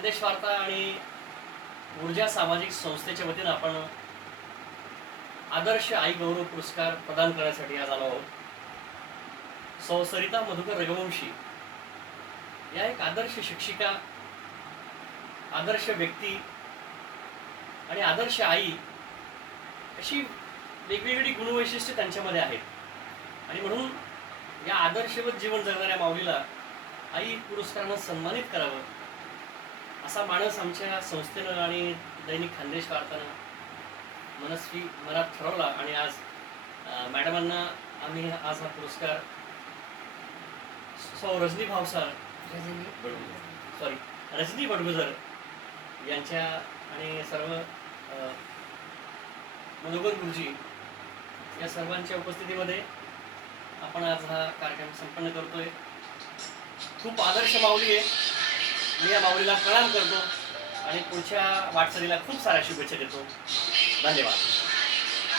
संदेश वार्ता आणि ऊर्जा सामाजिक संस्थेच्या वतीनं आपण आदर्श आई गौरव पुरस्कार प्रदान करण्यासाठी आज आलो आहोत. सौ सरिता मधुकर रघुवंशी या एक आदर्श शिक्षिका आदर्श व्यक्ती आणि आदर्श आई अशी वेगवेगळी गुणवैशिष्ट्ये त्यांच्यामध्ये आहेत. आणि म्हणून या आदर्शवत जीवन जगणाऱ्या माऊलीला आई पुरस्कारानं सन्मानित करावं. असा माणूस आमच्या संस्थेनं आणि दैनिक खानदेश वार्तानं मनस्वी मनात ठरवला आणि आज मॅडमांना आम्ही आज हा पुरस्कार सौ रजनी भावसार रजनी सॉरी रजनी बडगुजर यांच्या आणि सर्व अं, मनोगर गुरुजी या सर्वांच्या उपस्थितीमध्ये आपण आज हा कार्यक्रम संपन्न करतोय. खूप आदर्श माऊली आहे. मी या माऊलीला प्रणाम करतो आणि पुढच्या वाटचालीला खूप साऱ्या शुभेच्छा देतो. धन्यवाद.